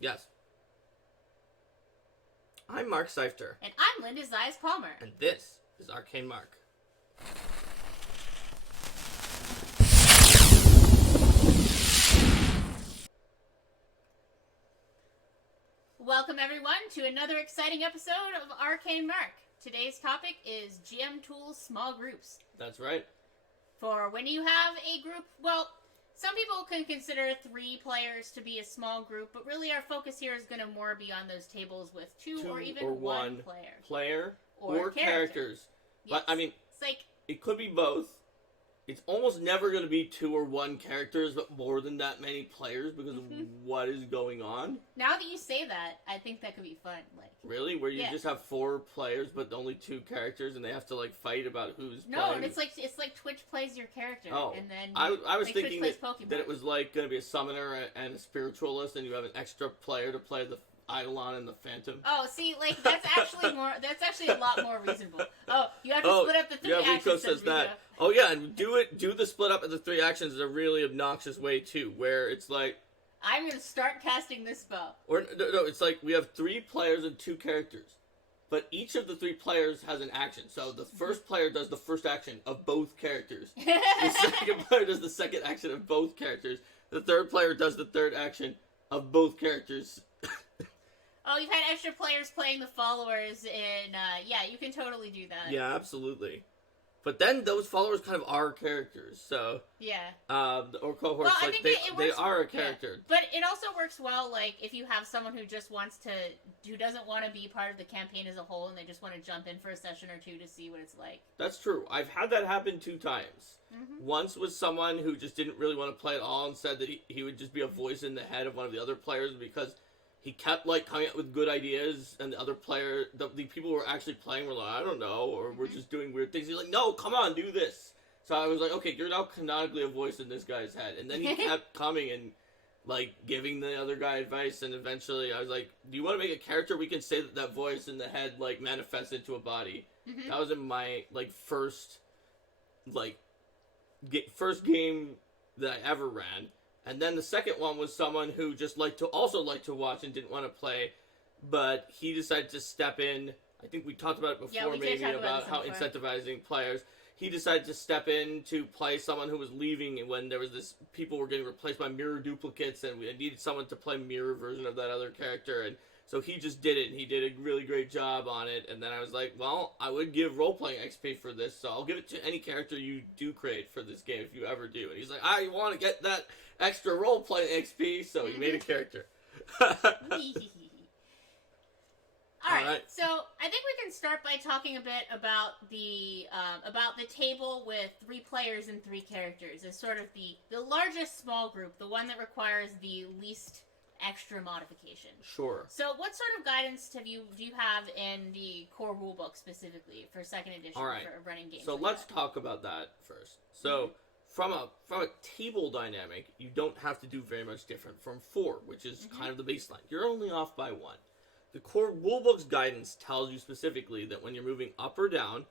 Yes. I'm Mark Seifter. And I'm Linda Zayas Palmer. And this is Arcane Mark. Welcome everyone to another exciting episode of Arcane Mark. Today's topic is GM Tools Small Groups. That's right. For when you have a group, well, some people can consider 3 players to be a small group, but really our focus here is going to more be on those tables with two or even one player. Player or characters. Yes. But, I mean, it's like, it could be both. It's almost never going to be 2 or 1 characters, but more than that many players because of what is going on. Now that you say that, I think that could be fun. Like, really? Where you just have 4 players, but only 2 characters, and they have to like fight about who's playing? No, it's like Twitch plays your character, and then I was like thinking that it was like going to be a summoner and a spiritualist, and you have an extra player to play the Eidolon and the Phantom. Oh, see, like, that's actually a lot more reasonable. Oh, you have to split up the 3 actions. Yeah, Rico says that. Oh, yeah, and do the split up of the 3 actions in a really obnoxious way, too, where it's like... I'm going to start casting this spell. Or, no, it's like we have 3 players and 2 characters, but each of the 3 players has an action. So the first player does the first action of both characters. The second player does the second action of both characters. The third player does the third action of both characters. Oh, you've had extra players playing the followers, and yeah, you can totally do that. Yeah, absolutely. But then those followers kind of are characters, so... Yeah. Or cohorts, well, like, they are a character. Yeah. But it also works well, like, if you have someone who just who doesn't want to be part of the campaign as a whole, and they just want to jump in for a session or 2 to see what it's like. That's true. I've had that happen 2 times. Mm-hmm. Once was someone who just didn't really want to play at all and said that he would just be a voice in the head of one of the other players because... he kept, like, coming up with good ideas, and the other player, the people who were actually playing were like, I don't know, or we're just doing weird things. He's like, no, come on, do this. So I was like, okay, you're now canonically a voice in this guy's head. And then he kept coming and, like, giving the other guy advice, and eventually I was like, do you want to make a character? We can say that voice in the head, like, manifests into a body. Mm-hmm. That was in my, like, first game that I ever ran. And then the second one was someone who just liked to watch and didn't want to play, but he decided to step in. I think we talked about it before, maybe about how incentivizing players. He decided to step in to play someone who was leaving, and when there was people were getting replaced by mirror duplicates, and we needed someone to play mirror version of that other character, and so he just did it, and he did a really great job on it. And then I was like, well, I would give role-playing XP for this, so I'll give it to any character you do create for this game, if you ever do. And he's like, I want to get that extra role-playing XP, so he made a character. Alright, so I think we can start by talking a bit about the table with 3 players and 3 characters as sort of the largest small group, the one that requires the least extra modification. Sure. So what sort of guidance do you have in the core rulebook specifically for 2nd edition for running games? So let's talk about that first. So from a table dynamic, you don't have to do very much different from 4, which is kind of the baseline. You're only off by 1. The core rulebook's guidance tells you specifically that when you're moving up or down,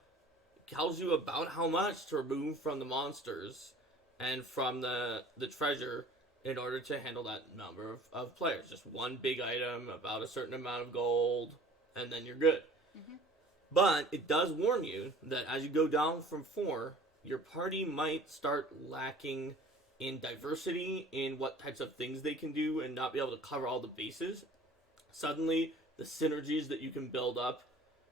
it tells you about how much to remove from the monsters and from the treasure in order to handle that number of players. Just one big item, about a certain amount of gold, and then you're good. Mm-hmm. But it does warn you that as you go down from 4, your party might start lacking in diversity in what types of things they can do and not be able to cover all the bases. Suddenly, the synergies that you can build up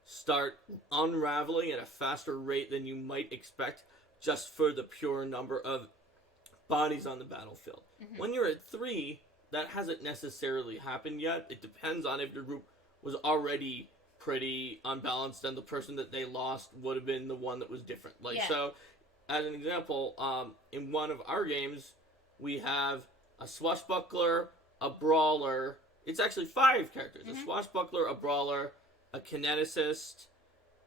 start unraveling at a faster rate than you might expect just for the pure number of bodies on the battlefield. Mm-hmm. When you're at 3, that hasn't necessarily happened yet. It depends on if your group was already pretty unbalanced and the person that they lost would have been the one that was different. So, as an example, in one of our games, we have a swashbuckler, a brawler. It's actually 5 characters. Mm-hmm. A swashbuckler, a brawler, a kineticist,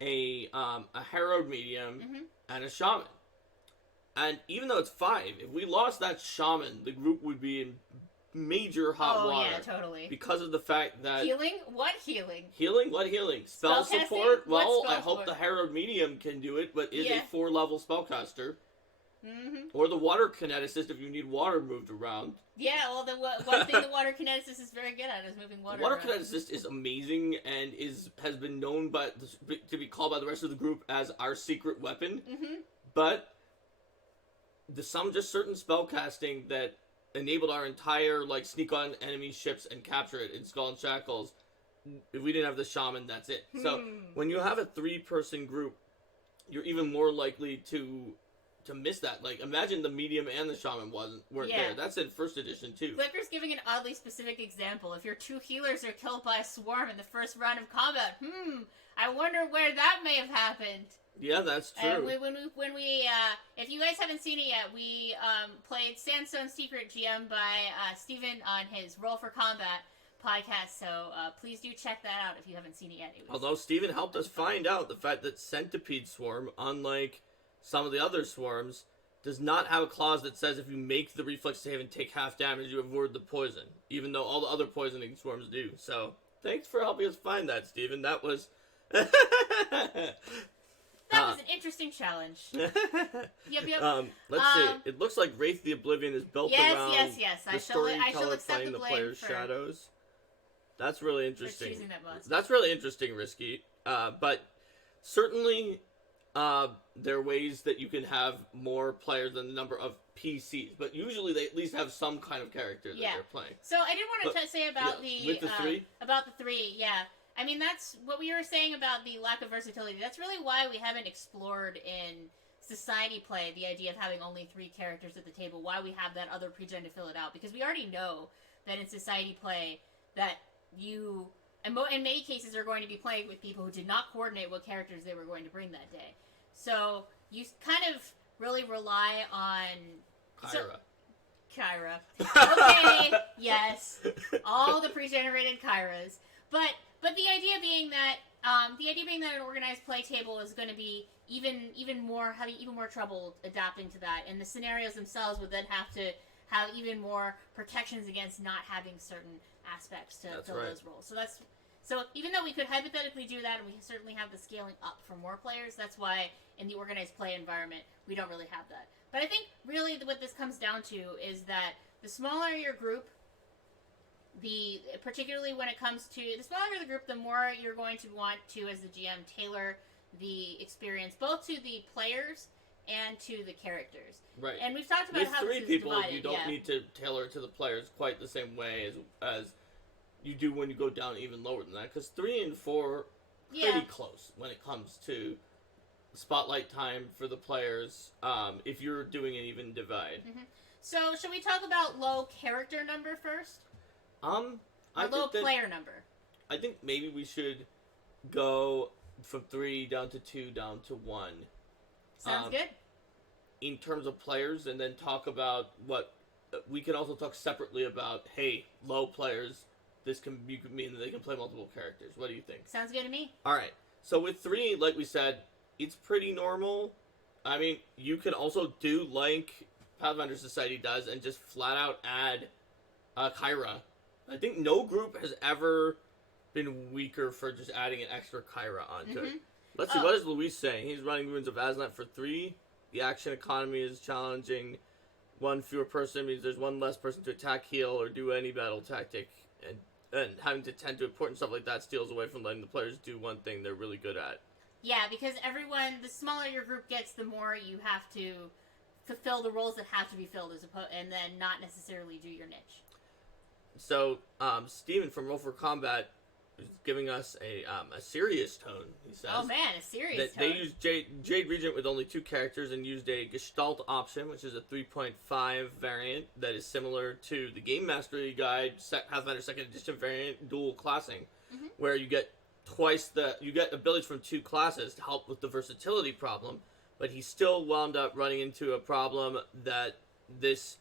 a harrowed medium, and a shaman. And even though it's 5, if we lost that shaman, the group would be in major hot water. Oh, yeah, totally. Because of the fact that... Healing? What healing? Healing? What healing? Spell support? Well, I hope the harrowed medium can do it, but is a 4-level spellcaster. Mm-hmm. Or the water kineticist if you need water moved around. Yeah, well, the one thing the water kineticist is very good at is moving water around. Kineticist is amazing and has been known to be called by the rest of the group as our secret weapon. Mm-hmm. But some just certain spell casting that enabled our entire sneak on enemy ships and capture it in Skull and Shackles. If we didn't have the shaman, that's it. So when you have a 3-person group, you're even more likely to miss that. Imagine the medium and the shaman weren't there. That's in first edition too. Flicker's giving an oddly specific example. If your 2 healers are killed by a swarm in the first round of combat, I wonder where that may have happened. Yeah, that's true. And when we if you guys haven't seen it yet, we played Sandstone Secret GM by Steven on his Roll for Combat podcast, so please do check that out if you haven't seen it yet. Although Steven helped us find out the fact that Centipede Swarm, unlike some of the other swarms, does not have a clause that says if you make the reflex save and take half damage, you avoid the poison, even though all the other poisoning swarms do. So, thanks for helping us find that, Steven. That was... That was an interesting challenge. Yep. Let's see. It looks like Wraith the Oblivion is built around the storyteller playing the player's shadows. That's really interesting. For choosing that most. That's really interesting, Risky. But certainly... there are ways that you can have more players than the number of PCs, but usually they at least have some kind of character that they're playing. So I did want to say about with the 3? About the 3, yeah. I mean, that's what we were saying about the lack of versatility. That's really why we haven't explored in society play the idea of having only 3 characters at the table, why we have that other pregen to fill it out, because we already know that in society play that you... And in many cases, are going to be playing with people who did not coordinate what characters they were going to bring that day. So you kind of really rely on... Kyra. Okay, yes. All the pre-generated Kyras. But the idea being that an organized play table is going to be even more trouble adapting to that, and the scenarios themselves would then have to have even more protections against not having certain aspects to fill those roles. So even though we could hypothetically do that, and we certainly have the scaling up for more players, that's why in the organized play environment we don't really have that. But I think really what this comes down to is that the smaller your group, particularly when it comes to the smaller the group, the more you're going to want to, as the GM, tailor the experience both to the players and to the characters. Right. And we've talked about how 3 this people, is divided, you don't need to tailor it to the players quite the same way as you do when you go down even lower than that. Because 3 and 4 are pretty close when it comes to spotlight time for the players, if you're doing an even divide. Mm-hmm. So, should we talk about low character number first? Low player number. I think maybe we should go from 3 down to 2 down to 1. Sounds good. In terms of players, and then talk about what... we can also talk separately about, hey, low players, this can mean that they can play multiple characters. What do you think? Sounds good to me. Alright, so with 3, like we said, it's pretty normal. I mean, you can also do like Pathfinder Society does and just flat out add Kyra. I think no group has ever been weaker for just adding an extra Kyra onto it. Let's see, what is Luis saying? He's running Ruins of Aslan for 3. The action economy is challenging. 1 fewer person means there's 1 less person to attack, heal, or do any battle tactic. And having to tend to important stuff like that steals away from letting the players do one thing they're really good at. Yeah, because the smaller your group gets, the more you have to fulfill the roles that have to be filled, and then not necessarily do your niche. So, Steven from Roll for Combat is giving us a serious tone, he says. Oh man, a serious tone. They used Jade Regent with only 2 characters and used a Gestalt option, which is a 3.5 variant that is similar to the Game Mastery Guide Pathfinder 2nd Edition variant dual classing, where you get abilities from 2 classes to help with the versatility problem, but he still wound up running into a problem that this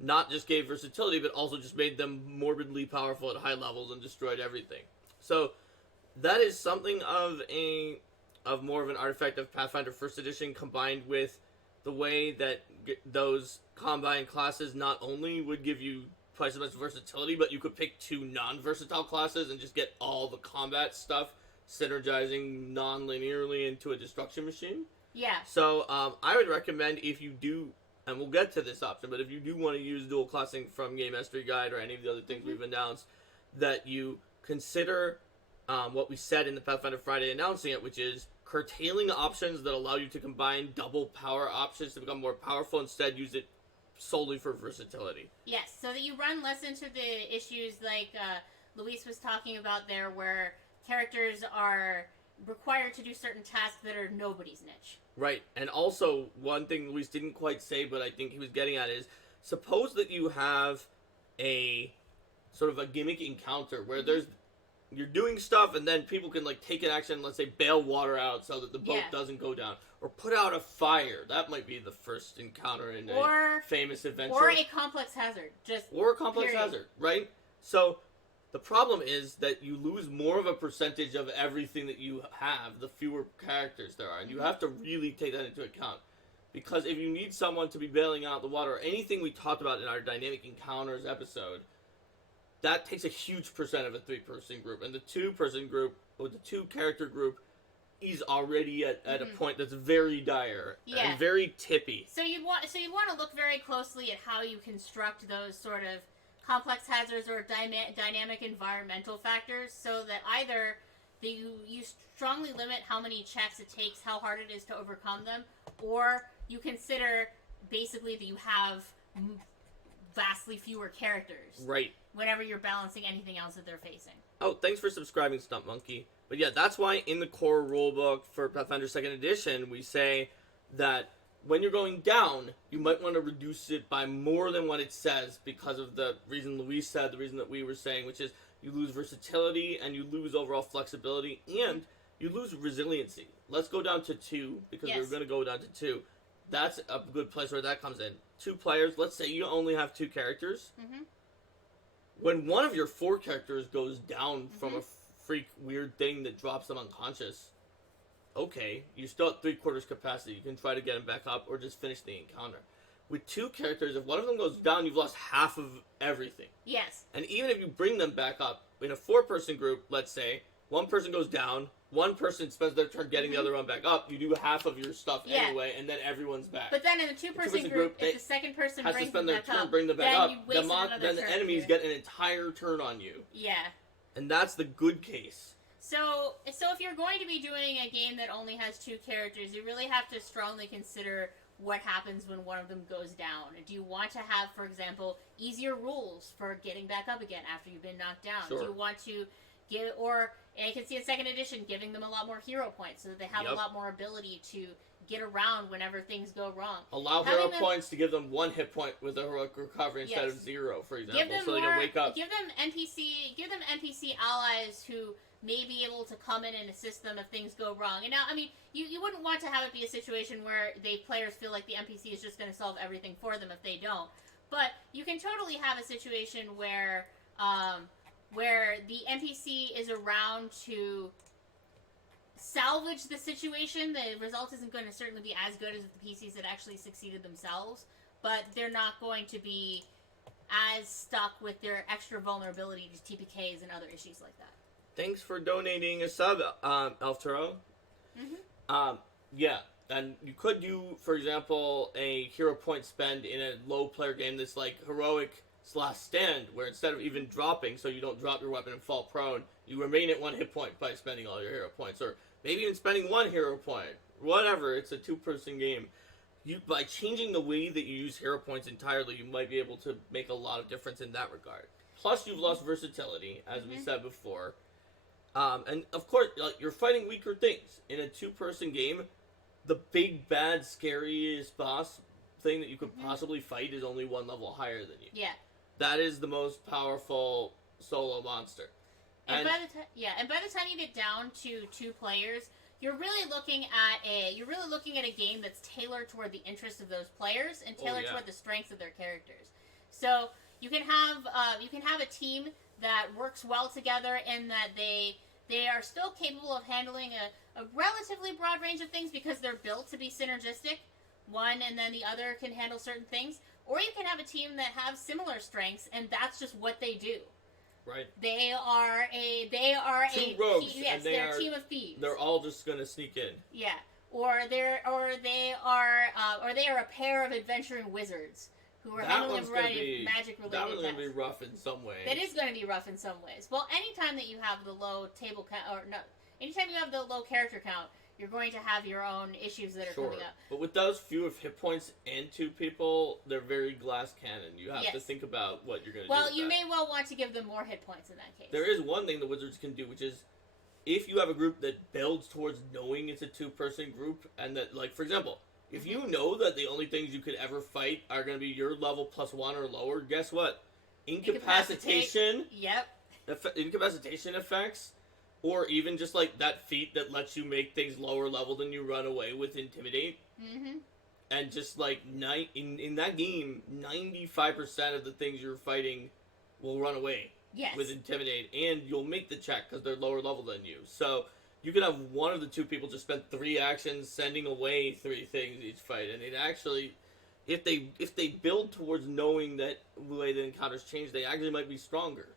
not just gave versatility, but also just made them morbidly powerful at high levels and destroyed everything. So that is something of more of an artifact of Pathfinder 1st Edition, combined with the way that those combined classes not only would give you twice as much versatility, but you could pick 2 non-versatile classes and just get all the combat stuff synergizing non-linearly into a destruction machine. Yeah. So I would recommend, if you do and we'll get to this option, but if you do want to use dual classing from Game Mastery Guide or any of the other things we've announced, that you consider what we said in the Pathfinder Friday announcing it, which is curtailing options that allow you to combine double power options to become more powerful. Instead, use it solely for versatility. Yes, so that you run less into the issues like Luis was talking about there, where characters are required to do certain tasks that are nobody's niche. Right, and also one thing Luis didn't quite say, but I think he was getting at is, suppose that you have a sort of a gimmick encounter where you're doing stuff and then people can like take an action, let's say bail water out so that the boat doesn't go down, or put out a fire. That might be the first encounter in a famous adventure. Or a complex hazard. Or a complex hazard, right? So the problem is that you lose more of a percentage of everything that you have, the fewer characters there are. And you have to really take that into account. Because if you need someone to be bailing out the water, or anything we talked about in our Dynamic Encounters episode, that takes a huge percent of a 3-person group. And the 2-person group, or the 2-character group, is already at a point that's very dire and very tippy. So you want to look very closely at how you construct those sort of complex hazards or dynamic environmental factors, so that either you strongly limit how many checks it takes, how hard it is to overcome them, or you consider basically that you have vastly fewer characters. Right. Whenever you're balancing anything else that they're facing. Oh, thanks for subscribing, Stump Monkey. But yeah, that's why in the core rulebook for Pathfinder 2nd Edition, we say that when you're going down, you might want to reduce it by more than what it says, because of the reason Luis said, the reason that we were saying, which is you lose versatility and you lose overall flexibility and you lose resiliency. Let's go down to 2, because we're going to go down to 2. That's a good place where that comes in. 2 players, let's say you only have 2 characters. When one of your 4 characters goes down from a freak weird thing that drops them unconscious, okay, you still at 3/4 capacity. You can try to get them back up or just finish the encounter. With 2 characters, if one of them goes down, you've lost half of everything. Yes. And even if you bring them back up, in a 4-person group, let's say, one person goes down, one person spends their turn getting the other one back up, you do half of your stuff anyway, and then everyone's back. But then in the 2-person group, if the second person brings them back up, bring them back up, then the enemies get an entire turn on you. Yeah. And that's the good case. So if you're going to be doing a game that only has 2 characters, you really have to strongly consider what happens when one of them goes down. Do you want to have, for example, easier rules for getting back up again after you've been knocked down? Sure. Do you want to give, or I can see in 2nd edition giving them a lot more hero points so that they have a lot more ability to get around whenever things go wrong. Allow hero points to give them 1 hit point with a heroic recovery instead of 0, for example, so they can wake up. Give them NPC allies who may be able to come in and assist them if things go wrong. And now, I mean, you wouldn't want to have it be a situation where players feel like the NPC is just going to solve everything for them if they don't. But you can totally have a situation where the NPC is around to salvage the situation. The result isn't going to certainly be as good as the PCs that actually succeeded themselves, but they're not going to be as stuck with their extra vulnerability to TPKs and other issues like that. Thanks for donating a sub, Elf Turo. Yeah, and you could do, for example, a hero point spend in a low player game that's like heroic/stand, where instead of even dropping, so you don't drop your weapon and fall prone, you remain at 1 hit point by spending all your hero points, or maybe even spending 1 hero point. Whatever, it's a 2-person game. By changing the way that you use hero points entirely, you might be able to make a lot of difference in that regard. Plus, you've lost versatility, as we said before. And of course, like, you're fighting weaker things. In a 2-person game, the big, bad, scariest boss thing that you could possibly fight is only 1 level higher than you. Yeah. That is the most powerful solo monster. And by the time you get down to 2 players, you're really looking at a game that's tailored toward the interests of those players and tailored toward the strengths of their characters. So you can have a team that works well together in that they are still capable of handling a relatively broad range of things because they're built to be synergistic. One and then the other can handle certain things. Or you can have a team that have similar strengths and that's just what they do. Right. They are 2 rogues, they're a team of thieves. They're all just going to sneak in. Yeah. or they are a pair of adventuring wizards who are handling a variety of magic-related tasks. That one's going tasks. to be rough in some ways. That is going to be rough in some ways. Well, anytime that you have the low table count, or no, anytime you have the low character count, you're going to have your own issues that are coming up. But with those few of hit points and 2 people, they're very glass cannon. You have to think about what you're going to do. Well, you may well want to give them more hit points in that case. There is one thing the wizards can do, which is if you have a group that builds towards knowing it's a 2-person group, and that, like, for example, if you know that the only things you could ever fight are going to be your level +1 or lower, guess what? Incapacitation. Yep. Incapacitation effects. Or even just, like, that feat that lets you make things lower level than you run away with Intimidate. Mm-hmm. And just, like, in that game, 95% of the things you're fighting will run away with Intimidate. And you'll make the check because they're lower level than you. So you could have one of the 2 people just spend 3 actions sending away 3 things each fight. And it actually, if they build towards knowing that the way the encounters change, they actually might be stronger.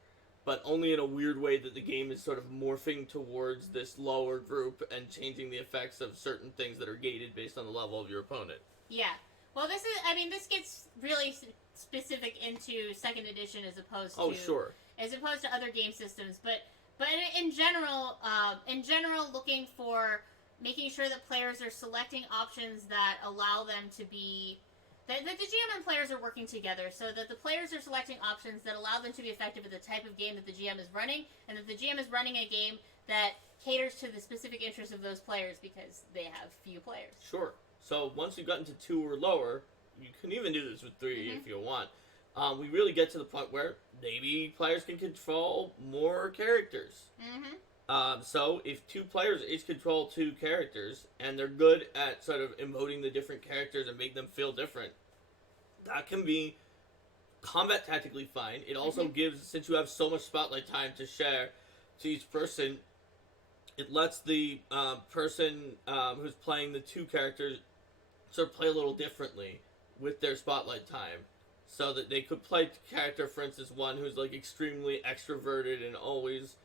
But only in a weird way that the game is sort of morphing towards this lower group and changing the effects of certain things that are gated based on the level of your opponent. Yeah. Well, this gets really specific into 2nd edition as opposed to other game systems. But in general, looking for making sure that players are selecting options that allow them to be. That the GM and players are working together so that the players are selecting options that allow them to be effective at the type of game that the GM is running, and that the GM is running a game that caters to the specific interests of those players because they have few players. Sure. So once you've gotten to 2 or lower, you can even do this with 3 if you want. We really get to the point where maybe players can control more characters. Mm-hmm. So if 2 players each control 2 characters, and they're good at sort of emoting the different characters and make them feel different, that can be combat tactically fine. It also gives, since you have so much spotlight time to share to each person, it lets the person who's playing the 2 characters sort of play a little differently with their spotlight time. So that they could play character, for instance, one who's like extremely extroverted and always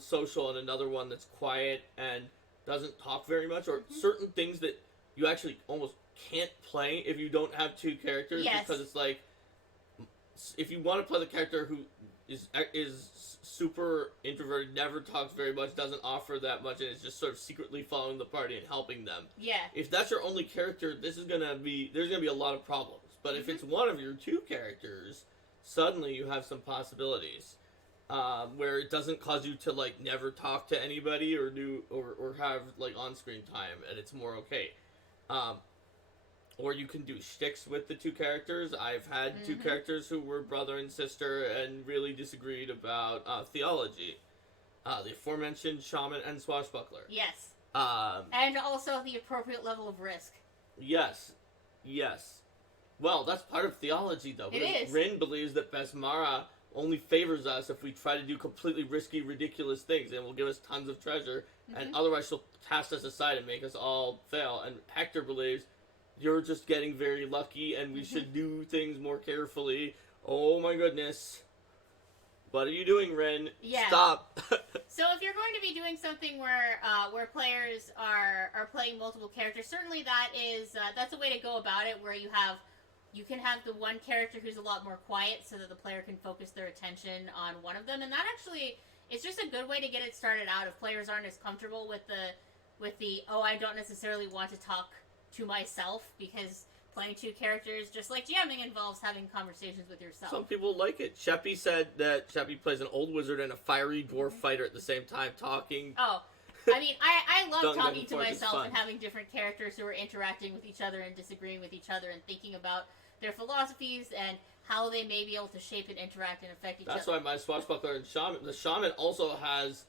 social, and another one that's quiet and doesn't talk very much, or certain things that you actually almost can't play if you don't have 2 characters, because it's like, if you want to play the character who is super introverted, never talks very much, doesn't offer that much, and is just sort of secretly following the party and helping them. Yeah. If that's your only character, there's gonna be a lot of problems. But if it's one of your 2 characters, suddenly you have some possibilities. Where it doesn't cause you to, like, never talk to anybody or have, like, on-screen time, and it's more okay. Or you can do shticks with the 2 characters. I've had 2 characters who were brother and sister and really disagreed about theology. The aforementioned shaman and swashbuckler. Yes. And also the appropriate level of risk. Yes. Well, that's part of theology, though. It is. Rin believes that Besmara only favors us if we try to do completely risky, ridiculous things, and will give us tons of treasure, and otherwise she'll cast us aside and make us all fail. And Hector believes you're just getting very lucky, and we should do things more carefully. Oh my goodness. What are you doing, Ren? Yeah. Stop. So if you're going to be doing something where players are playing multiple characters, certainly that's a way to go about it, where you can have the one character who's a lot more quiet so that the player can focus their attention on one of them. And that actually, it's just a good way to get it started out if players aren't as comfortable with the I don't necessarily want to talk to myself, because playing 2 characters, just like GMing, involves having conversations with yourself. Some people like it. Sheppy said that Sheppy plays an old wizard and a fiery dwarf fighter at the same time, talking. Oh. I mean, I love talking to myself and having different characters who are interacting with each other and disagreeing with each other and thinking about their philosophies and how they may be able to shape and interact and affect each other. That's why my swashbuckler and shaman... The shaman also has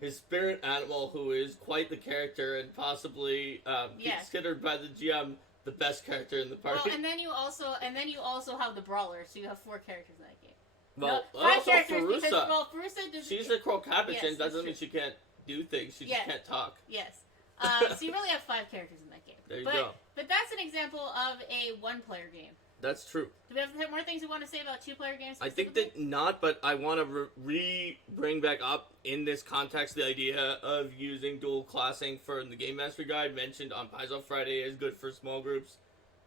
his spirit animal, who is quite the character and possibly considered by the GM the best character in the party. Well, and then you also have the brawler, so you have 4 characters in that game. Well, no, 5 also characters Farusa. Because, Farusa does... She's a Crow Capuchin, doesn't mean she can't do things, she just can't talk. Yes. So you really have 5 characters in that game. There you go. But that's an example of a 1-player game. That's true. Do we have more things we want to say about two-player games? I think that not, but I want to bring back up in this context the idea of using dual classing for the Game Mastery Guide mentioned on Paizo Friday is good for small groups.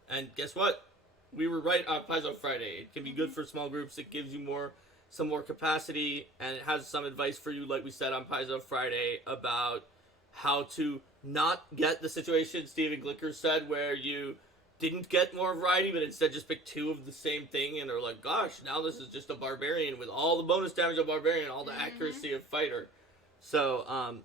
And guess what? We were right on Paizo Friday. It can be good for small groups. It gives you some more capacity, and it has some advice for you, like we said on Paizo Friday, about how to not get the situation Steven Glicker said where you didn't get more variety, but instead just pick two of the same thing, and they're like, gosh, now this is just a barbarian with all the bonus damage of barbarian, all the accuracy of fighter. So,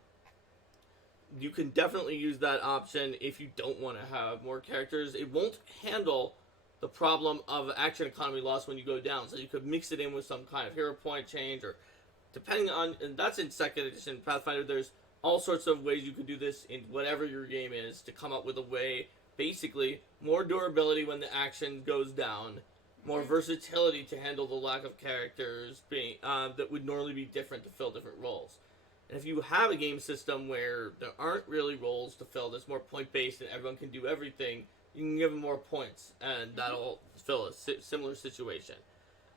you can definitely use that option if you don't want to have more characters. It won't handle the problem of action economy loss when you go down, so you could mix it in with some kind of hero point change, or depending on, and that's in 2nd edition Pathfinder, there's all sorts of ways you can do this in whatever your game is to come up with a way. Basically, more durability when the action goes down, more versatility to handle the lack of characters being that would normally be different to fill different roles. And if you have a game system where there aren't really roles to fill, that's more point-based and everyone can do everything, you can give them more points, and that'll fill a similar situation.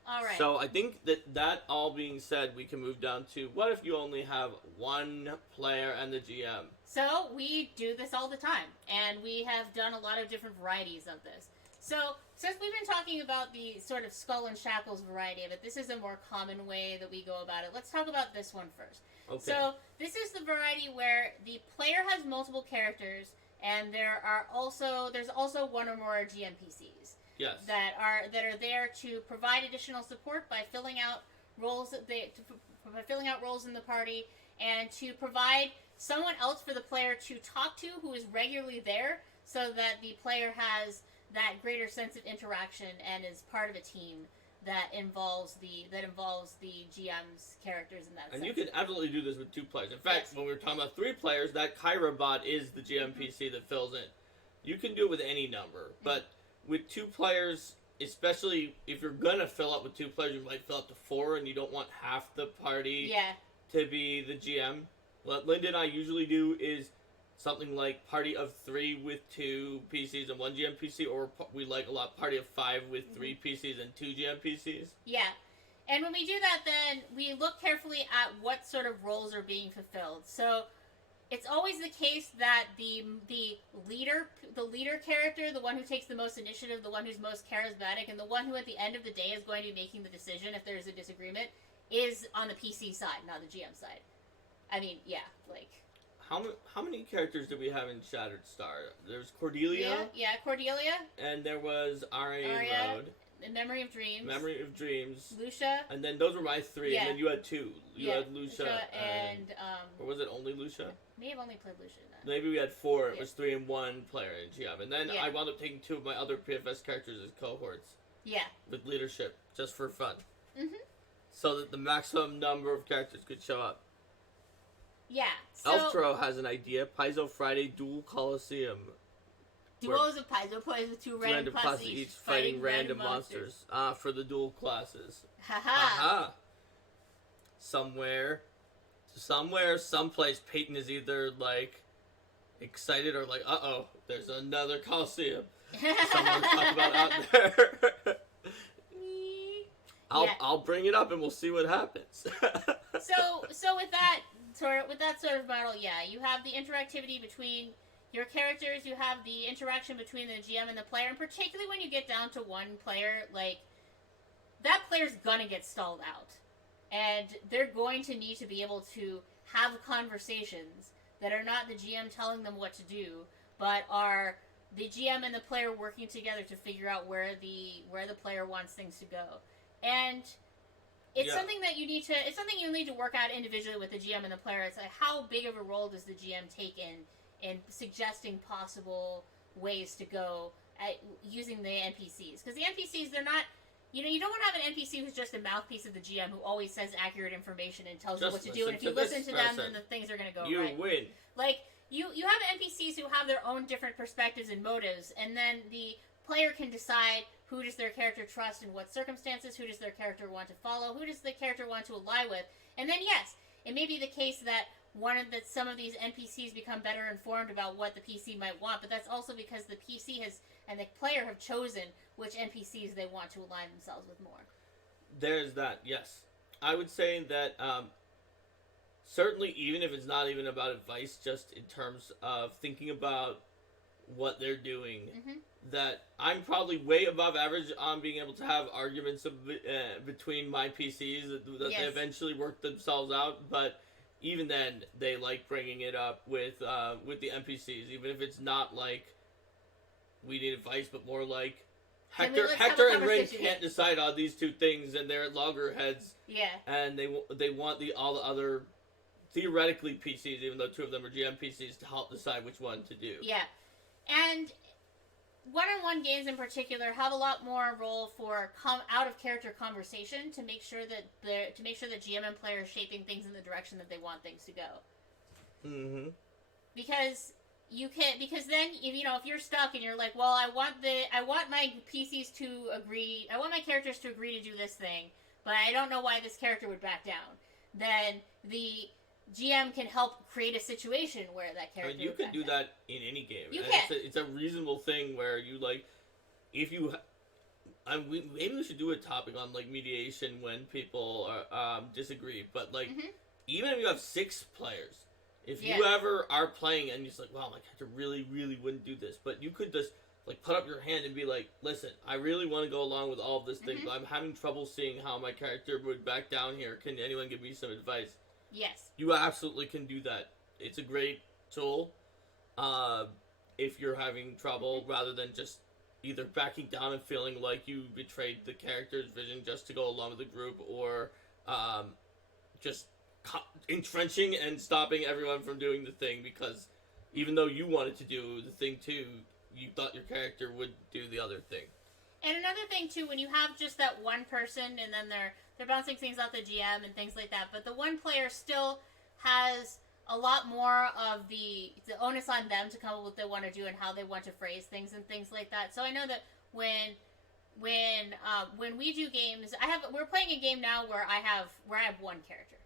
All right. So I think that all being said, we can move down to what if you only have one player and the GM? So we do this all the time, and we have done a lot of different varieties of this. So since we've been talking about the sort of Skull and Shackles variety of it, this is a more common way that we go about it. Let's talk about this one first. Okay. So this is the variety where the player has multiple characters, and there's also one or more GMPCs. Yes. That are there to provide additional support by filling out roles in the party, and to provide someone else for the player to talk to who is regularly there, so that the player has that greater sense of interaction and is part of a team that involves the GM's characters in that sense. And you can absolutely do this with 2 players. In fact, when we were talking about 3 players, that Kyra bot is the GMPC that fills in. You can do it with any number, but with 2 players, especially if you're gonna fill up with 2 players, you might fill up to 4, and you don't want half the party to be the GM. What Linda and I usually do is something like party of 3 with 2 PCs and 1 GM PC, or we like a lot party of 5 with 3 PCs and 2 GM PCs. Yeah. And when we do that, then we look carefully at what sort of roles are being fulfilled. So it's always the case that the leader character, the one who takes the most initiative, the one who's most charismatic, and the one who at the end of the day is going to be making the decision if there's a disagreement, is on the PC side, not the GM side. I mean, How many characters did we have in Shattered Star? There's Cordelia. Yeah, Cordelia. And there was Aria Road. Memory of Dreams. Lucia. And then those were my 3, and then you had 2. You had Lucia and or was it only Lucia? May have only played Lucia then. Maybe we had 4. It was 3 and 1 player in GM. And then I wound up taking 2 of my other PFS characters as cohorts. Yeah. With leadership, just for fun. So that the maximum number of characters could show up. Yeah. So Elftro has an idea. Paizo Friday Dual Coliseum. Duos of Paizo players with 2 random classes each fighting random monsters. For the dual classes. Haha. Someplace, Peyton is either like excited or like, uh-oh, there's another Coliseum. Someone talk about out there. I'll bring it up and we'll see what happens. So with that sort of model, you have the interactivity between your characters, you have the interaction between the GM and the player, and particularly when you get down to 1 player, like, that player's gonna get stalled out. And they're going to need to be able to have conversations that are not the GM telling them what to do, but are the GM and the player working together to figure out where the player wants things to go. And it's something that you need to work out individually with the GM and the player. It's like, how big of a role does the GM take in suggesting possible ways to go at using the NPCs? Because the NPCs, they're not, you don't want to have an NPC who's just a mouthpiece of the GM who always says accurate information and tells you what to do, and if you listen to them, then the things are going to go right. You win. Like, you have NPCs who have their own different perspectives and motives, and then the player can decide who does their character trust in what circumstances, who does their character want to follow, who does the character want to ally with, and then yes, it may be the case that some of these NPCs become better informed about what the PC might want, but that's also because the PC and the player have chosen which NPCs they want to align themselves with more. There's that, yes. I would say that certainly, even if it's not even about advice, just in terms of thinking about what they're doing, that I'm probably way above average on being able to have arguments between my PCs that they eventually work themselves out, but even then, they like bringing it up with the NPCs, even if it's not like we need advice, but more like Hector and Rin can't decide on these two things, and they're at loggerheads. Yeah. And they want all the other theoretically PCs, even though two of them are GM PCs, to help decide which one to do. Yeah, and one-on-one games in particular have a lot more role for out-of-character conversation to make sure that GM and player are shaping things in the direction that they want things to go. Mm-hmm. Because then if you're stuck and you're like, well, I want my PCs to agree, I want my characters to agree to do this thing, but I don't know why this character would back down. Then the GM can help create a situation where that character. I mean, you can do that in any game. You can. It's a reasonable thing where you maybe we should do a topic on like mediation when people are disagree. But like, even if you have 6 players, if you ever are playing and you're just like, wow, my character really, really wouldn't do this, but you could just like put up your hand and be like, listen, I really want to go along with all of this thing, but I'm having trouble seeing how my character would back down here. Can anyone give me some advice? Yes. You absolutely can do that. It's a great tool if you're having trouble, rather than just either backing down and feeling like you betrayed the character's vision just to go along with the group, or just entrenching and stopping everyone from doing the thing because even though you wanted to do the thing too, you thought your character would do the other thing. And another thing too, when you have just that one person and then they're bouncing things off the GM and things like that, but the one player still has a lot more of the onus on them to come up with what they want to do and how they want to phrase things and things like that. So I know that when we do games, we're playing a game now where I have one character.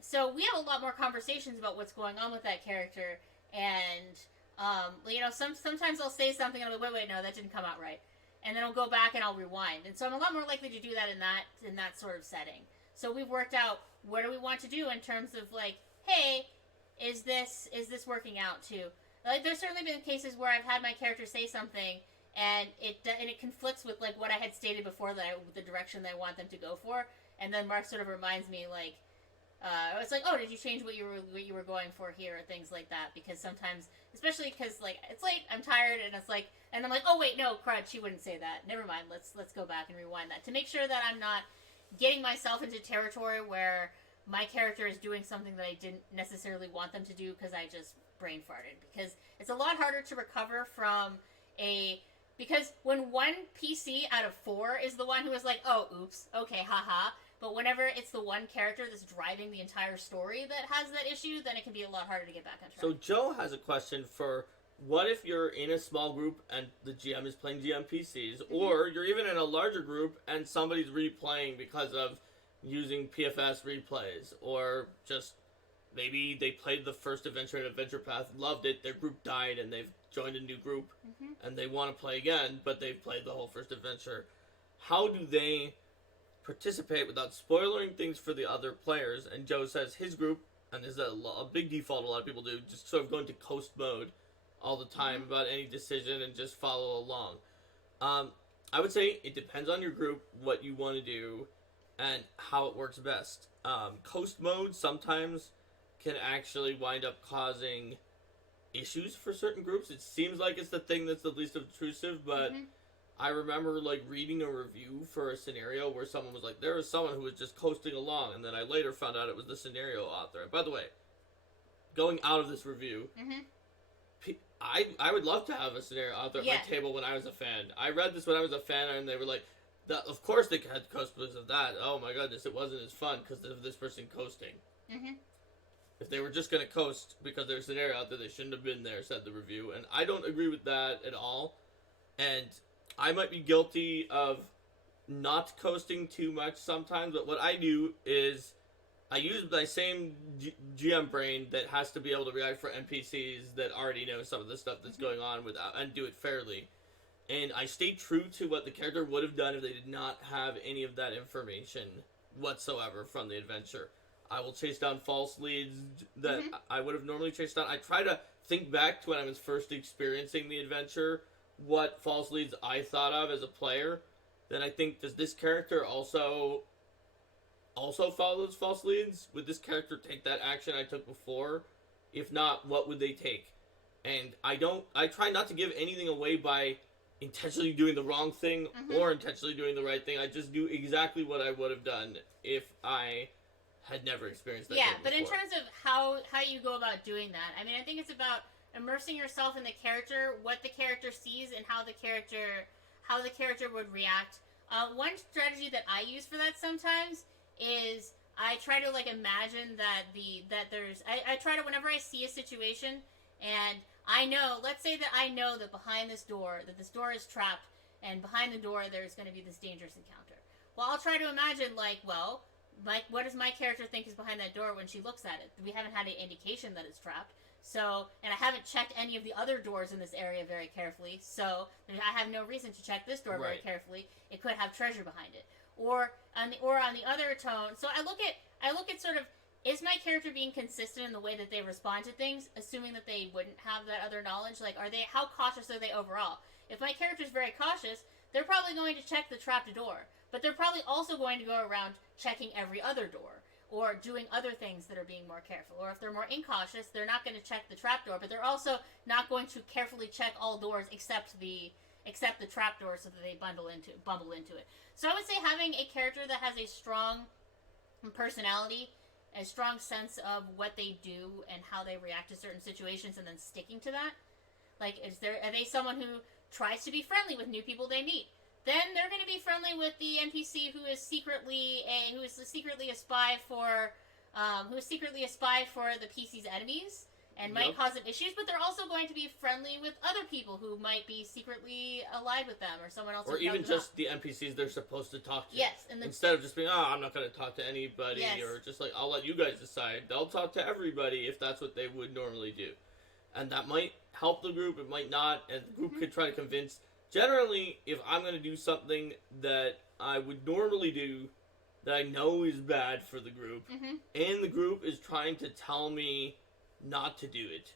So we have a lot more conversations about what's going on with that character, and sometimes I'll say something and I'll be like, wait, no, that didn't come out right. And then I'll go back and I'll rewind. And so I'm a lot more likely to do that in that sort of setting. So we've worked out what do we want to do in terms of like, hey, is this working out too? Like, there's certainly been cases where I've had my character say something and it conflicts with like what I had stated before, the direction that I want them to go for. And then Mark sort of reminds me like, it's like, oh, did you change what you were going for here, or things like that? Because sometimes, especially because like it's late, I'm tired, and it's like, and I'm like, oh wait, no, crud, she wouldn't say that. Never mind, let's go back and rewind that to make sure that I'm not getting myself into territory where my character is doing something that I didn't necessarily want them to do because I just brain farted. Because it's a lot harder to recover from because when one PC out of 4 is the one who is like, oh, oops, okay, haha. But whenever it's the one character that's driving the entire story that has that issue, then it can be a lot harder to get back on track. So Joe has a question for, what if you're in a small group and the GM is playing GM PCs, or you're even in a larger group and somebody's replaying because of using PFS replays, or just maybe they played the first adventure in Adventure Path, loved it, their group died, and they've joined a new group, and they want to play again, but they've played the whole first adventure. How do they participate without spoiling things for the other players? And Joe says his group, and this is a big default a lot of people do, just sort of go into coast mode all the time about any decision and just follow along. I would say it depends on your group, what you want to do, and how it works best. Coast mode sometimes can actually wind up causing issues for certain groups. It seems like it's the thing that's the least obtrusive, but I remember like reading a review for a scenario where someone was like, there was someone who was just coasting along, and then I later found out it was the scenario author. And by the way, going out of this review, I would love to have a scenario author at my table when I was a fan. I read this when I was a fan, and they were like, of course they had coast because of that. Oh my goodness, it wasn't as fun because of this person coasting. If they were just going to coast because there's a scenario out there, they shouldn't have been there, said the review. And I don't agree with that at all. And I might be guilty of not coasting too much sometimes, but what I do is I use my same GM brain that has to be able to react for NPCs that already know some of the stuff that's going on without, and do it fairly. And I stay true to what the character would have done if they did not have any of that information whatsoever from the adventure. I will chase down false leads that I would have normally chased down. I try to think back to when I was first experiencing the adventure, what false leads I thought of as a player. Then I think, does this character also follow those false leads? Would this character take that action I took before? If not, what would they take? And I try not to give anything away by intentionally doing the wrong thing or intentionally doing the right thing. I just do exactly what I would have done if I had never experienced that. Yeah, but in terms of how you go about doing that, I mean, I think it's about immersing yourself in the character, what the character sees, and how the character would react. One strategy that I use for that sometimes is I try to imagine I try to, whenever I see a situation and I know, let's say that I know that behind this door is trapped, and behind the door there's going to be this dangerous encounter. Well, I'll try to imagine what does my character think is behind that door when she looks at it? We haven't had any indication that it's trapped. So, and I haven't checked any of the other doors in this area very carefully. So, I have no reason to check this door very carefully. It could have treasure behind it. Or on the other tone. So I look at sort of, is my character being consistent in the way that they respond to things, assuming that they wouldn't have that other knowledge? How cautious are they overall? If my character's very cautious, they're probably going to check the trapped door. But they're probably also going to go around checking every other door, or doing other things that are being more careful. Or if they're more incautious, they're not going to check the trapdoor, but they're also not going to carefully check all doors except the trapdoor, so that they bumble into it. So I would say having a character that has a strong personality, a strong sense of what they do and how they react to certain situations, and then sticking to that. Are they someone who tries to be friendly with new people they meet? Then they're going to be friendly with the NPC who is secretly a spy for the PC's enemies and might cause them issues. But they're also going to be friendly with other people who might be secretly allied with them, or someone else. Or even just the NPCs they're supposed to talk to. Yes, instead of just being, I'm not going to talk to anybody, or just I'll let you guys decide. They'll talk to everybody if that's what they would normally do, and that might help the group. It might not, and the group could try to convince. Generally, if I'm going to do something that I would normally do that I know is bad for the group, and the group is trying to tell me not to do it,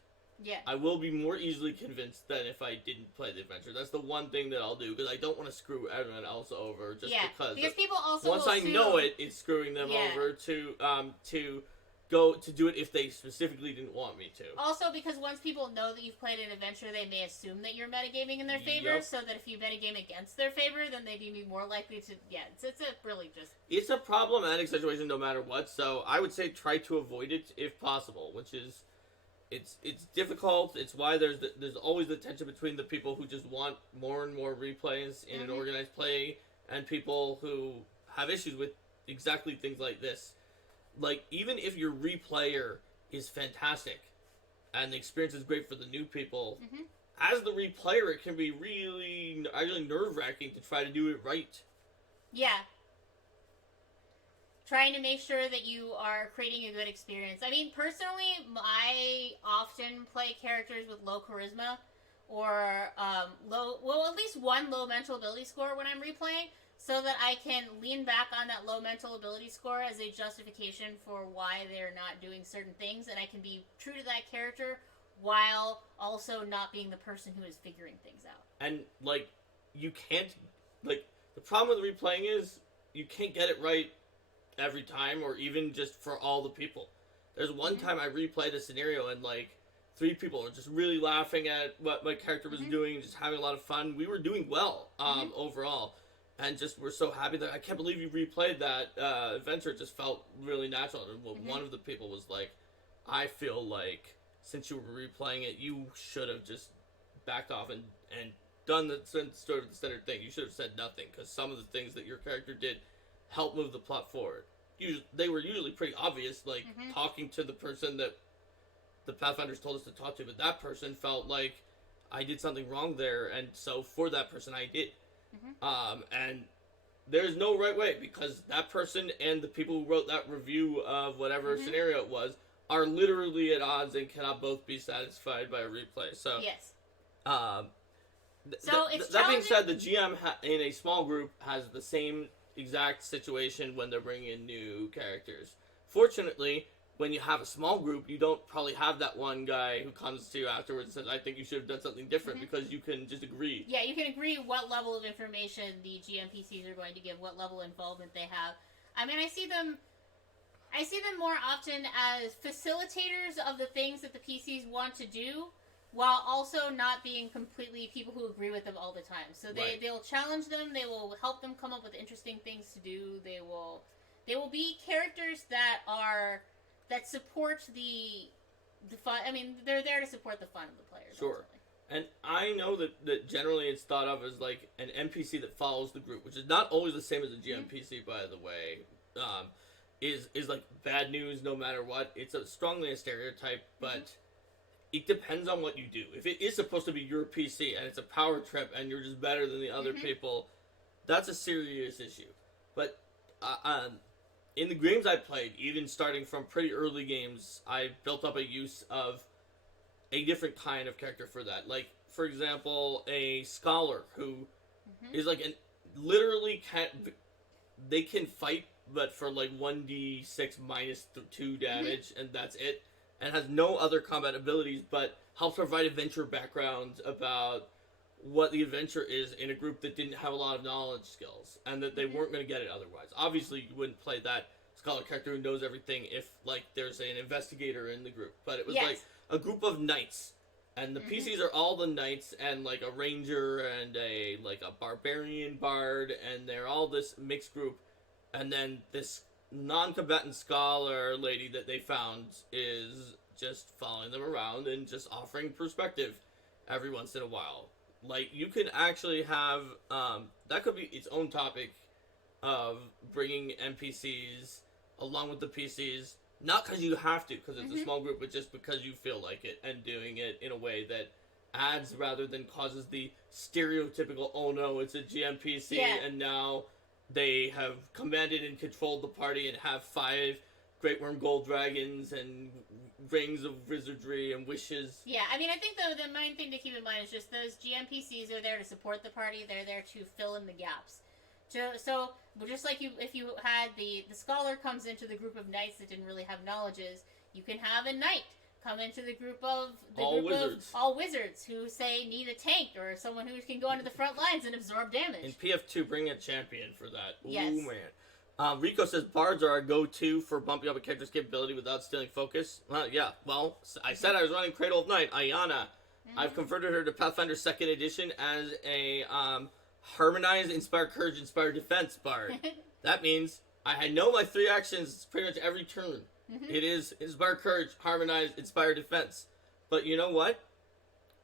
I will be more easily convinced than if I didn't play the adventure. That's the one thing that I'll do, because I don't want to screw everyone else over because people also once I know it's screwing them over to go to do it if they specifically didn't want me to. Also, because once people know that you've played an adventure, they may assume that you're metagaming in their favor, so that if you metagame against their favor, then they'd be more likely to, It's a problematic situation no matter what, so I would say try to avoid it if possible, which is, it's difficult. It's why there's always the tension between the people who just want more and more replays in an organized play, and people who have issues with exactly things like this. Even if your replayer is fantastic and the experience is great for the new people, as the replayer, it can be really nerve-wracking to try to do it right. Yeah. Trying to make sure that you are creating a good experience. I mean, personally, I often play characters with low charisma, or at least one low mental ability score when I'm replaying, so that I can lean back on that low mental ability score as a justification for why they're not doing certain things, and I can be true to that character while also not being the person who is figuring things out. And, you can't, the problem with replaying is you can't get it right every time, or even just for all the people. There's one time I replayed a scenario, and, 3 people were just really laughing at what my character was doing, just having a lot of fun. We were doing well, overall. And just we're so happy that I can't believe you replayed that adventure. It just felt really natural. And one of the people was like, I feel like since you were replaying it, you should have just backed off and done the sort of the standard thing. You should have said nothing, because some of the things that your character did helped move the plot forward. They were usually pretty obvious, talking to the person that the Pathfinders told us to talk to, but that person felt like I did something wrong there, and so for that person I did. And there's no right way, because that person and the people who wrote that review of whatever scenario it was are literally at odds and cannot both be satisfied by a replay. So yes. So that being said, the GM in a small group has the same exact situation when they're bringing in new characters. Fortunately, when you have a small group, you don't probably have that one guy who comes to you afterwards and says, I think you should have done something different, because you can just agree. Yeah, you can agree what level of information the GMPCs are going to give, what level of involvement they have. I mean, I see them more often as facilitators of the things that the PCs want to do, while also not being completely people who agree with them all the time. So they'll challenge them, they will help them come up with interesting things to do, they will be characters that support the fun. I mean, they're there to support the fun of the players. Sure. Ultimately. And I know that generally it's thought of as like an NPC that follows the group, which is not always the same as a GMPC, by the way. Is like bad news no matter what. It's strongly a stereotype, but it depends on what you do. If it is supposed to be your PC and it's a power trip and you're just better than the other people, that's a serious issue. But in the games I played, even starting from pretty early games, I built up a use of a different kind of character for that. Like, for example, a scholar who is like literally they can fight, but for like 1d6 minus 2 damage, and that's it. And has no other combat abilities, but helps provide adventure backgrounds about what the adventure is in a group that didn't have a lot of knowledge skills, and that they weren't going to get it otherwise. Obviously, you wouldn't play that scholar character who knows everything if, like, there's an investigator in the group. But it was, like, a group of knights, and the PCs are all the knights, and, like, a ranger and a barbarian bard, and they're all this mixed group. And then this non-combatant scholar lady that they found is just following them around and just offering perspective every once in a while. Like, you can actually have, that could be its own topic of bringing NPCs along with the PCs, not because you have to, because it's a small group, but just because you feel like it, and doing it in a way that adds rather than causes the stereotypical, oh no, it's a GMPC, and now they have commanded and controlled the party and have 5 Great Worm Gold Dragons and rings of wizardry and wishes. Yeah, I mean, I think the main thing to keep in mind is just those GMPCs are there to support the party. They're there to fill in the gaps. So just like if you had the scholar comes into the group of knights that didn't really have knowledges, you can have a knight come into the group of all wizards who say need a tank or someone who can go into the front lines and absorb damage. In PF2, bring a champion for that. Yes. Ooh, man. Rico says bards are our go-to for bumping up a character's capability without stealing focus. Yeah, well, I said I was running Cradle of Night. Ayana. I've converted her to Pathfinder 2nd Edition as a Harmonized, Inspire Courage, Inspire Defense bard. That means I know my 3 actions pretty much every turn. It is Inspire Courage, Harmonize, Inspire Defense. But you know what?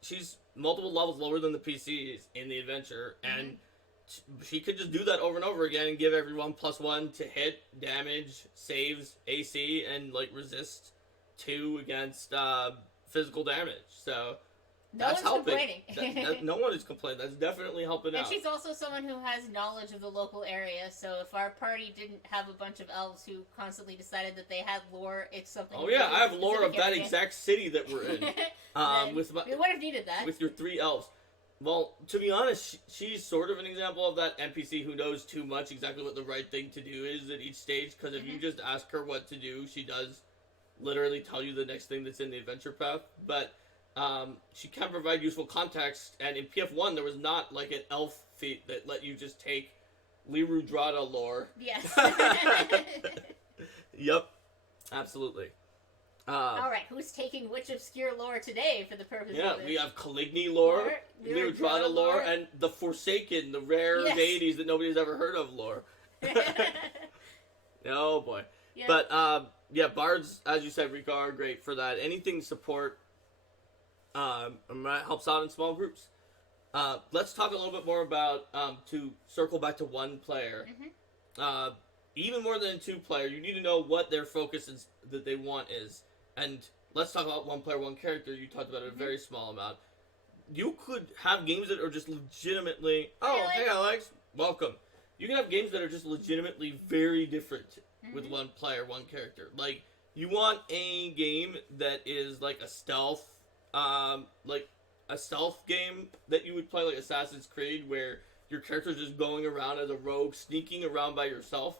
She's multiple levels lower than the PCs in the adventure, and she could just do that over and over again and give everyone +1 to hit, damage, saves, AC, and like resist 2 against physical damage. So that's helping. No one is complaining. That's definitely helping out. And she's also someone who has knowledge of the local area, so if our party didn't have a bunch of elves who constantly decided that they had lore, it's something... Oh yeah, I have lore of that exact city that we're in. We would have needed that. With your 3 elves. Well, to be honest, she's sort of an example of that NPC who knows too much exactly what the right thing to do is at each stage, because if you just ask her what to do, she does literally tell you the next thing that's in the adventure path, but... she can provide useful context, and in PF1 there was not like an elf feat that let you just take Liru Drada lore. Yes. Yep, absolutely. Alright, who's taking which obscure lore today for the purpose of this? We have Caligny lore, Liru Drada lore, and the Forsaken, the rare deities that nobody's ever heard of lore. Oh boy. Yeah. But, bards, as you said, Rika, are great for that. Anything support helps out in small groups. Let's talk a little bit more about, to circle back to 1 player. Even more than 2 player, you need to know what their focus is, that they want is. And let's talk about 1 player, 1 character. You talked about a very small amount. You could have games that are just legitimately, hey Alex, welcome. you can have games that are just legitimately very different with Mm-hmm. one player, one character. Like, you want a game that is like a stealth game that you would play, like Assassin's Creed, where your character's just going around as a rogue, sneaking around by yourself.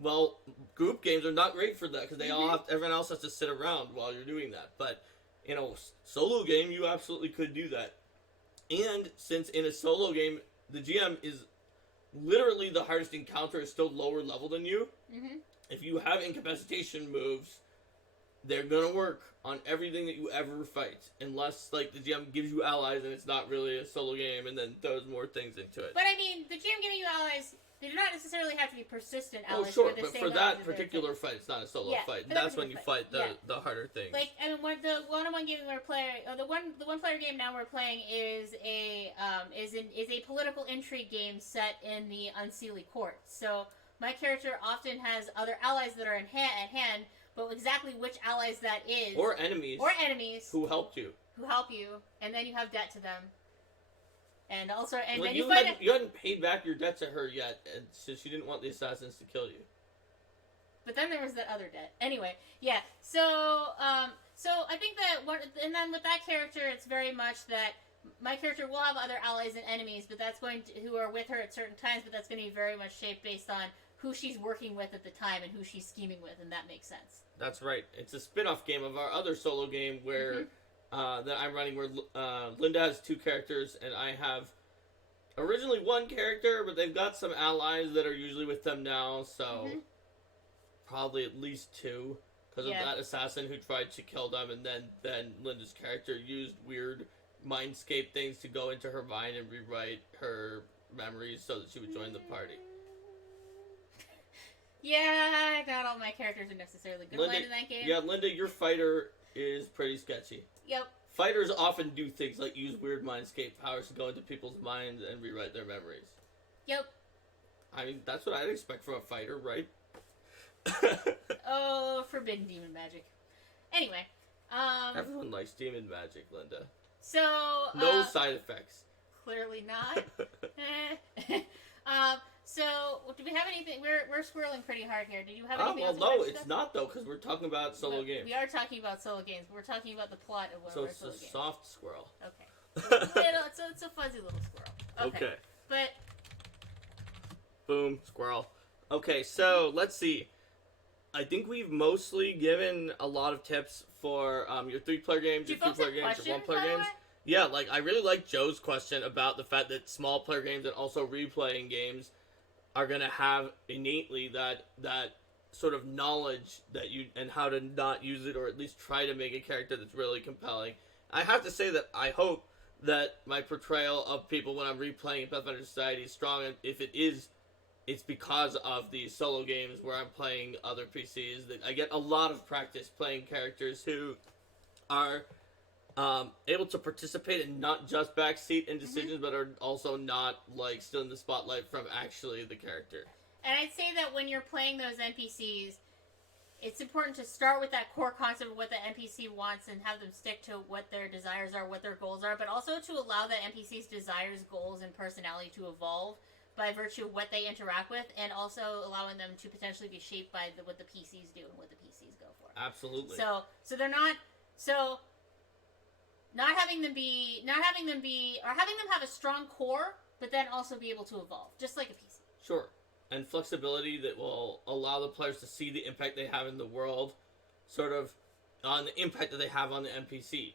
Well, group games are not great for that because everyone else has to sit around while you're doing that. But in a solo game, you absolutely could do that. And since in a solo game, the GM is literally the hardest encounter is still lower level than you. Mm-hmm. If you have incapacitation moves, they're gonna work on everything that you ever fight, unless like the GM gives you allies and it's not really a solo game, and then throws more things into it. But I mean, the GM giving you allies, they do not necessarily have to be persistent allies. Oh, sure, the but same for allies that as their particular things. fight, it's not a solo Yeah, fight. for that That's when you particular fight fight, the harder things. Like, I mean, the one-on-one game we're playing, or the one player game now we're playing is a political intrigue game set in the Unseelie Court. So my character often has other allies that are at hand, but exactly which allies that is, or enemies who helped you, and then you have debt to them. And also, and well, then you hadn't paid back your debt to her yet, and so she didn't want the assassins to kill you. But then there was that other debt. Anyway, yeah. So I think that and then with that character, it's very much that my character will have other allies and enemies, but who are with her at certain times. But that's going to be very much shaped based on who she's working with at the time and who she's scheming with, and that makes sense. That's right. It's a spin-off game of our other solo game where that I'm running, where Linda has 2 characters, and I have originally 1 character, but they've got some allies that are usually with them now, so probably at least 2, because of that assassin who tried to kill them, and then Linda's character used weird mindscape things to go into her mind and rewrite her memories so that she would join the party. Yeah, not all my characters are necessarily good in that game. Yeah, Linda, your fighter is pretty sketchy. Yep. Fighters often do things like use weird mindscape powers to go into people's minds and rewrite their memories. Yep. I mean, that's what I'd expect from a fighter, right? Oh, forbidden demon magic. Anyway, everyone likes demon magic, Linda. So no side effects. Clearly not. So, do we have anything? We're squirreling pretty hard here. Did you have anything else? Well, no, it's not though, because we're talking about solo games. We are talking about solo games, but we're talking about the plot of one of our solo games. So it's a soft squirrel. Okay. It's a fuzzy little squirrel. Okay. But boom, squirrel. Okay, so let's see. I think we've mostly given a lot of tips for your 3-player games, your 2-player games, your 1-player games. Yeah, like I really like Joe's question about the fact that small player games and also replaying games are gonna have innately that sort of knowledge that you and how to not use it, or at least try to make a character that's really compelling. I have to say that I hope that my portrayal of people when I'm replaying Pathfinder Society is strong, and if it is, it's because of these solo games where I'm playing other PCs that I get a lot of practice playing characters who are able to participate and not just backseat in decisions, but are also not like still in the spotlight from actually the character. And I'd say that when you're playing those NPCs, it's important to start with that core concept of what the NPC wants and have them stick to what their desires are, what their goals are, but also to allow that NPC's desires, goals, and personality to evolve by virtue of what they interact with, and also allowing them to potentially be shaped by what the PCs do and what the PCs go for. Absolutely. So they're not not having them have a strong core, but then also be able to evolve, just like a PC. Sure. And flexibility that will allow the players to see the impact they have in the world, sort of on the impact that they have on the NPC.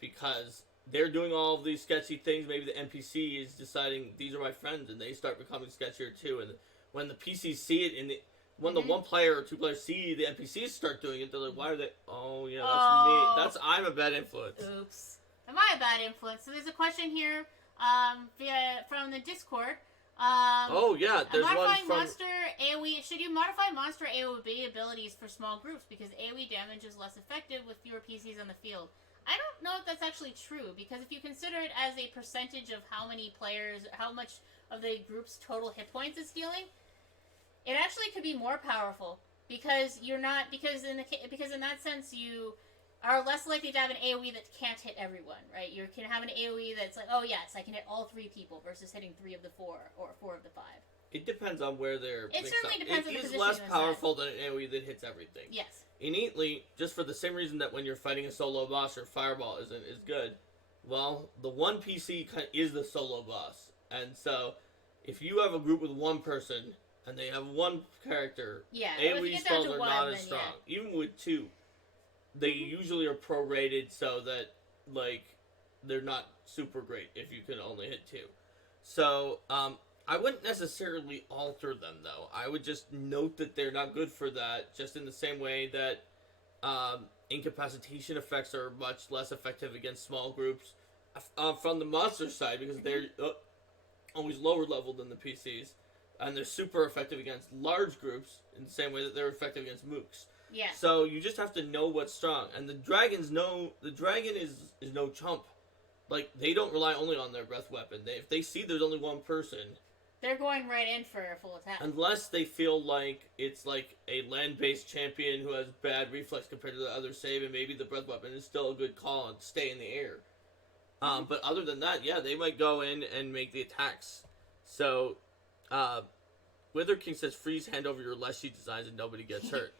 Because they're doing all of these sketchy things, maybe the NPC is deciding, these are my friends, and they start becoming sketchier too. And when the PCs see it, when the 1-player or 2-player see the NPCs start doing it, they're like, why are they... Oh, yeah, that's me. I'm a bad influence. Oops. Am I a bad influence? So there's a question here from the Discord. There's one from... monster AoE. Should you modify monster AoE abilities for small groups because AoE damage is less effective with fewer PCs on the field? I don't know if that's actually true, because if you consider it as a percentage of how many players, how much of the group's total hit points it's dealing, it actually could be more powerful because in that sense you are less likely to have an AoE that can't hit everyone, right? You can have an AoE that's like, oh yes, I can hit all 3 people versus hitting 3 of the 4 or 4 of the 5. It depends on where they're. It certainly depends on the position. It is less powerful than an AoE that hits everything. Yes. Innately, just for the same reason that when you're fighting a solo boss or fireball isn't as good, well, the one PC is the solo boss. And so, if you have a group with one person and they have one character, AoE spells are not as strong. Yeah. Even with two, they usually are prorated so that, like, they're not super great if you can only hit two. So, I wouldn't necessarily alter them, though. I would just note that they're not good for that, just in the same way that incapacitation effects are much less effective against small groups from the monster side, because they're always lower level than the PCs, and they're super effective against large groups in the same way that they're effective against mooks. Yeah. So you just have to know what's strong, and the dragon is no chump. Like, they don't rely only on their breath weapon. If they see there's only one person, they're going right in for a full attack. Unless they feel like it's like a land-based champion who has bad reflex compared to the other save, and maybe the breath weapon is still a good call and stay in the air. But other than that, yeah, they might go in and make the attacks. So, Wither King says, freeze, hand over your less sheet designs, and nobody gets hurt.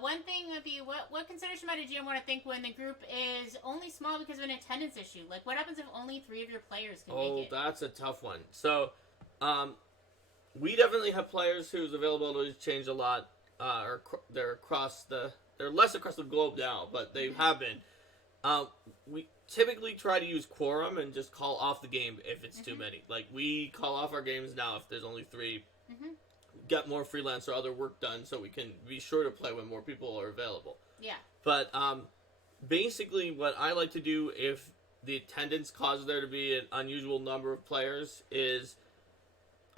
One thing would be, what consideration might a GM want to think when the group is only small because of an attendance issue? Like, what happens if only 3 of your players can make it? Oh, that's a tough one. So, we definitely have players whose availability has changed a lot. They're less across the globe now, but they have been. We typically try to use quorum and just call off the game if it's too many. Like, we call off our games now if there's only 3. Get more freelance or other work done so we can be sure to play when more people are available. Yeah. But basically what I like to do if the attendance causes there to be an unusual number of players is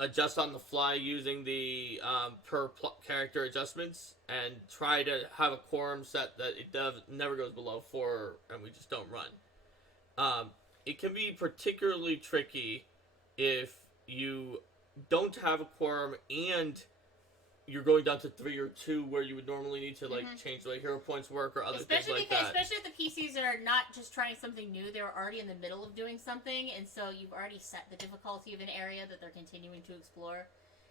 adjust on the fly using the character adjustments and try to have a quorum set that it never goes below 4 and we just don't run. It can be particularly tricky if you don't have a quorum and you're going down to 3 or 2 where you would normally need to change the way hero points work or other things like that. Especially if the PCs are not just trying something new, they're already in the middle of doing something, and so you've already set the difficulty of an area that they're continuing to explore.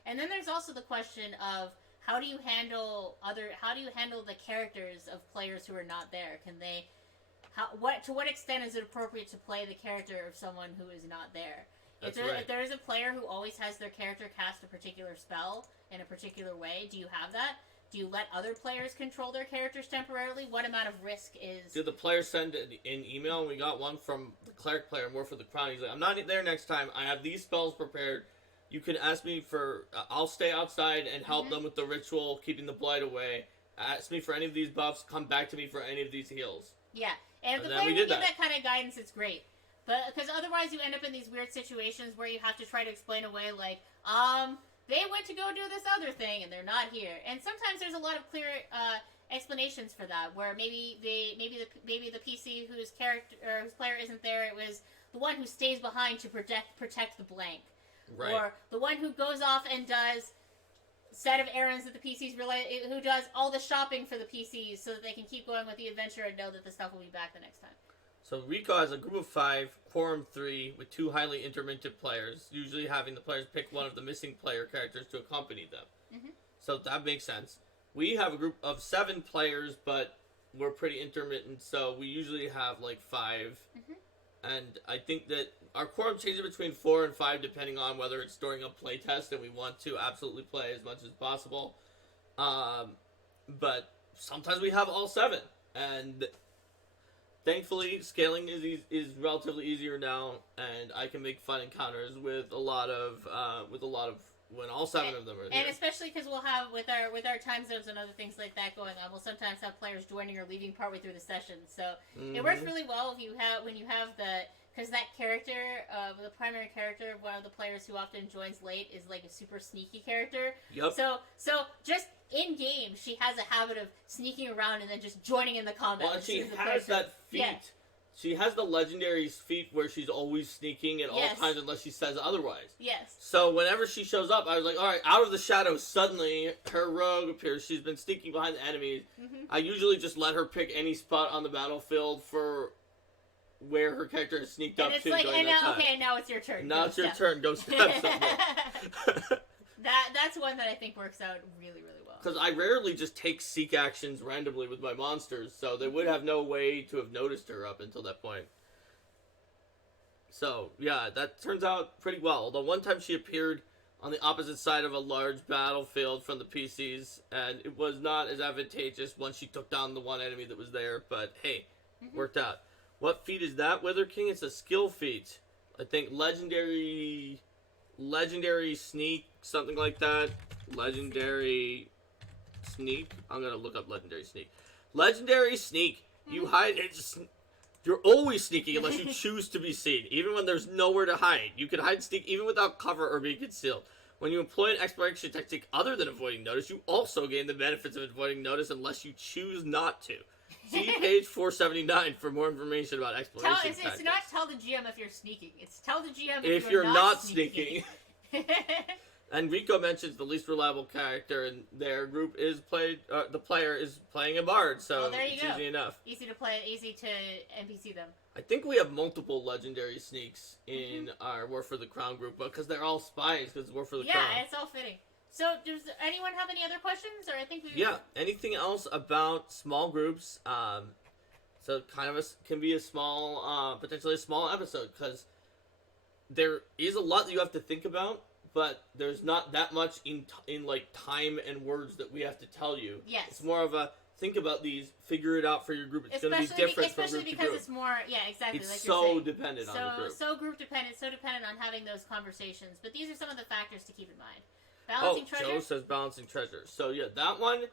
And then there's also the question of how do you handle the characters of players who are not there? To what extent is it appropriate to play the character of someone who is not there? If there is a player who always has their character cast a particular spell in a particular way, do you have that? Do you let other players control their characters temporarily? What amount of risk is... Did the player send an email? We got one from the cleric player, more for the crown. He's like, I'm not there next time. I have these spells prepared. You can ask me for... I'll stay outside and help them with the ritual, keeping the blight away. Ask me for any of these buffs. Come back to me for any of these heals. Yeah. And if the player can give that kind of guidance, it's great. But because otherwise you end up in these weird situations where you have to try to explain away, like, they went to go do this other thing and they're not here. And sometimes there's a lot of clear explanations for that, where maybe the PC whose player isn't there, it was the one who stays behind to protect the blank, right. Or the one who goes off and does set of errands that the PCs realize, who does all the shopping for the PCs so that they can keep going with the adventure and know that the stuff will be back the next time. So Rico has a group of 5, quorum 3, with 2 highly intermittent players, usually having the players pick one of the missing player characters to accompany them. So that makes sense. We have a group of 7 players, but we're pretty intermittent, so we usually have like 5. And I think that our quorum changes between 4 and 5 depending on whether it's during a playtest and we want to absolutely play as much as possible. But sometimes we have all 7, and thankfully, scaling is relatively easier now, and I can make fun encounters with a lot of when all 7 of them are here. And especially because we'll have with our time zones and other things like that going on, we'll sometimes have players joining or leaving partway through the session. So it works really well when you have because that character, the primary character of one of the players who often joins late is like a super sneaky character. Yep. So just in game, she has a habit of sneaking around and then just joining in the combat. Well, and she has that feat. Yeah. She has the legendary feat where she's always sneaking at all times unless she says otherwise. Yes. So whenever she shows up, I was like, all right, out of the shadows, suddenly her rogue appears. She's been sneaking behind the enemies. I usually just let her pick any spot on the battlefield for where her character is sneaked up to during that time. Okay, now it's your turn. Now it's your turn. Go stab something. That's one that I think works out really, really well. Because I rarely just take seek actions randomly with my monsters, so they would have no way to have noticed her up until that point. So, yeah, that turns out pretty well. Although one time she appeared on the opposite side of a large battlefield from the PCs, and it was not as advantageous once she took down the one enemy that was there, but hey, worked out. What feat is that, Wither King? It's a skill feat. I think legendary sneak, something like that. Legendary sneak. I'm gonna look up legendary sneak. Legendary sneak. You hide. You're always sneaking unless you choose to be seen, even when there's nowhere to hide. You can hide and sneak even without cover or being concealed. When you employ an exploration technique other than avoiding notice, you also gain the benefits of avoiding notice unless you choose not to. See page 479 for more information about exploration tactics. It's not tell the GM if you're sneaking. It's tell the GM if you're not sneaking. And Rico mentions the least reliable character in their group is the player is playing a bard, so there you it's go. easy enough. Easy to play, easy to NPC them. I think we have multiple legendary sneaks in our War for the Crown group, because they're all spies, because it's War for the Crown. Yeah, it's all fitting. So, does anyone have any other questions, or I think we? Yeah, anything else about small groups? So kind of can be a small, potentially a small episode, because there is a lot that you have to think about. But there's not that much in like time and words that we have to tell you. Yes. It's more of a think about these, figure it out for your group. It's going to be different from group to group. Especially because it's more, exactly. It's like so you're saying. dependent on the group. So group dependent, so dependent on having those conversations. But these are some of the factors to keep in mind. Balancing treasure. Joe says balancing treasure. So yeah, that one,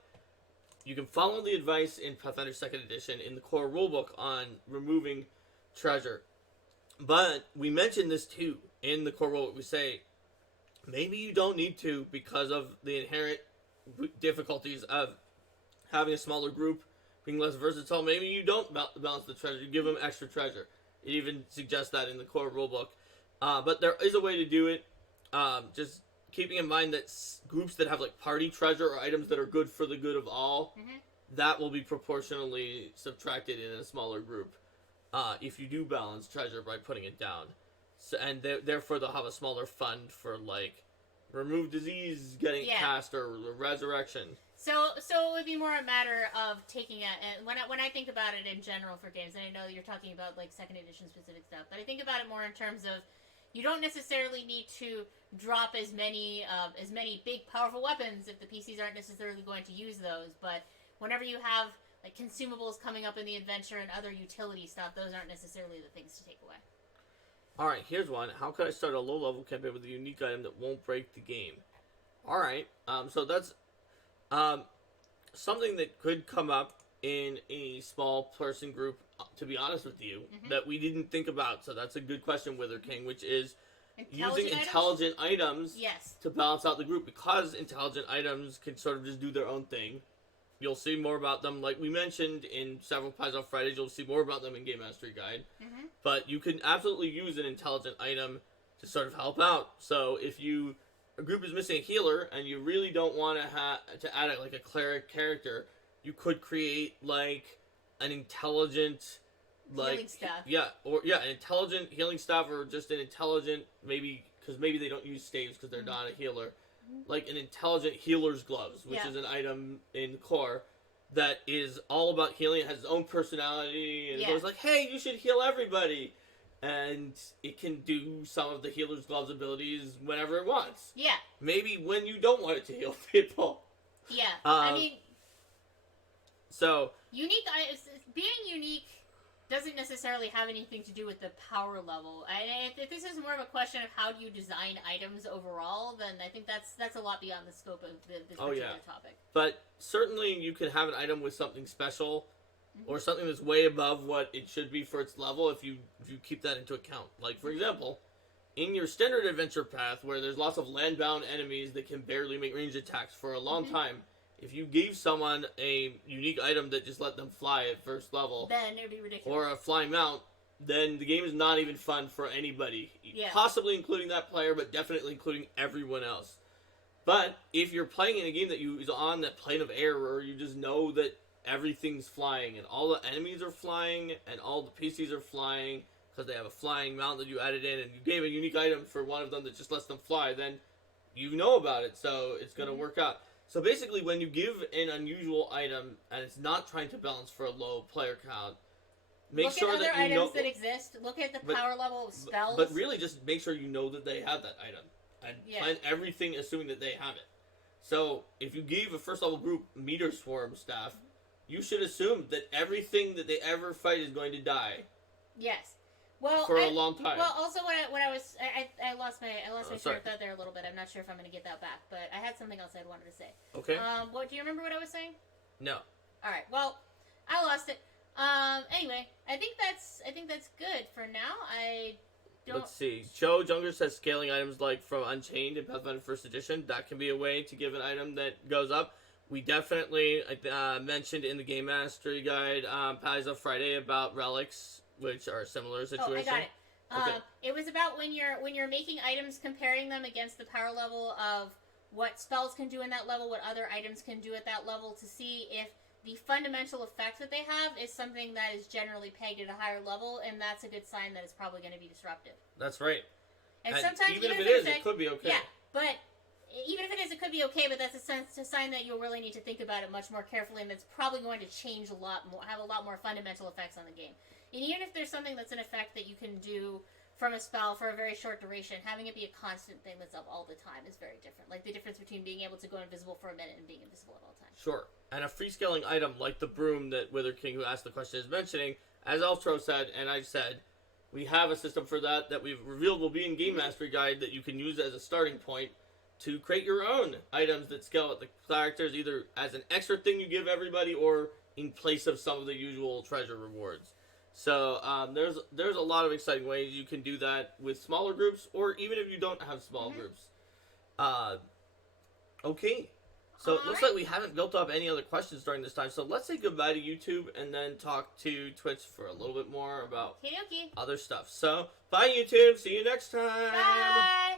you can follow the advice in Pathfinder 2nd Edition in the core rulebook on removing treasure. But we mentioned this too in the core rulebook. We say, maybe you don't need to because of the inherent difficulties of having a smaller group, being less versatile. Maybe you don't balance the treasure. You give them extra treasure. It even suggests that in the core rulebook. But there is a way to do it. Just keeping in mind that groups that have like party treasure or items that are good for the good of all, that will be proportionally subtracted in a smaller group if you do balance treasure by putting it down. So, and therefore they'll have a smaller fund for like remove disease getting cast or resurrection. So it would be more a matter of taking it. And when I think about it in general for games, and I know you're talking about like 2nd edition specific stuff, but I think about it more in terms of you don't necessarily need to drop as many big powerful weapons if the PCs aren't necessarily going to use those. But whenever you have like consumables coming up in the adventure and other utility stuff, those aren't necessarily the things to take away. Alright, here's one. How could I start a low-level campaign with a unique item that won't break the game? Alright, so that's something that could come up in a small person group, to be honest with you, that we didn't think about. So that's a good question, Wither King, which is using intelligent items to balance out the group. Because intelligent items can sort of just do their own thing. You'll see more about them, like we mentioned in several Pies on Fridays. You'll see more about them in Game Mastery Guide. But you can absolutely use an intelligent item to sort of help out. So if a group is missing a healer and you really don't want to add like a cleric character, you could create like an intelligent healing staff. An intelligent healing staff, or just an intelligent maybe they don't use staves because they're not a healer. Like an intelligent healer's gloves, which is an item in the core that is all about healing. It has its own personality, and it goes like, hey, you should heal everybody. And it can do some of the healer's gloves abilities whenever it wants. Yeah. Maybe when you don't want it to heal people. Yeah. I mean... So... Being unique doesn't necessarily have anything to do with the power level. If this is more of a question of how do you design items overall, then I think that's a lot beyond the scope of this particular topic. But certainly you could have an item with something special, or something that's way above what it should be for its level if you keep that into account. Like, for example, in your standard adventure path, where there's lots of land-bound enemies that can barely make range attacks for a long time, if you gave someone a unique item that just let them fly at first level, then it would be ridiculous. Or a flying mount, then the game is not even fun for anybody. Yeah. Possibly including that player, but definitely including everyone else. But if you're playing in a game that is on that plane of air, where you just know that everything's flying, and all the enemies are flying, and all the PCs are flying, because they have a flying mount that you added in, and you gave a unique item for one of them that just lets them fly, then you know about it, so it's going to work out. So basically, when you give an unusual item and it's not trying to balance for a low player count, make sure look at that other you know. items that exist. Look at the power level of spells. But really, just make sure you know that they have that item, and plan everything assuming that they have it. So if you gave a first level group meter swarm staff, you should assume that everything that they ever fight is going to die. Yes. Well, for a long time. Well, also I lost my train of thought there a little bit. I'm not sure if I'm going to get that back, but I had something else I wanted to say. Okay. What do you remember what I was saying? No. All right. Well, I lost it. Anyway, I think that's good for now. Let's see. Joe Junger says scaling items like from Unchained in Pathfinder First Edition. That can be a way to give an item that goes up. We definitely mentioned in the Game Mastery Guide, Patty's Up Friday, about relics, which are a similar situation. Oh, I got it. Okay. It was about when you're making items, comparing them against the power level of what spells can do in that level, what other items can do at that level, to see if the fundamental effect that they have is something that is generally pegged at a higher level, and that's a good sign that it's probably going to be disruptive. That's right. And sometimes even if it is, it could be okay. Yeah, but even if it is, it could be okay, but that's a sign that you'll really need to think about it much more carefully, and that's probably going to change a lot more, have a lot more fundamental effects on the game. And even if there's something that's an effect that you can do from a spell for a very short duration, having it be a constant thing that's up all the time is very different. Like the difference between being able to go invisible for a minute and being invisible at all times. Sure. And a free scaling item like the broom that Wither King, who asked the question, is mentioning, as Eltro said, and I said, we have a system for that we've revealed will be in Game Mastery Guide that you can use as a starting point to create your own items that scale with the characters, either as an extra thing you give everybody or in place of some of the usual treasure rewards. So there's a lot of exciting ways you can do that with smaller groups, or even if you don't have small groups. Okay. So it looks like we haven't built up any other questions during this time. So let's say goodbye to YouTube and then talk to Twitch for a little bit more about other stuff. So bye YouTube. See you next time. Bye.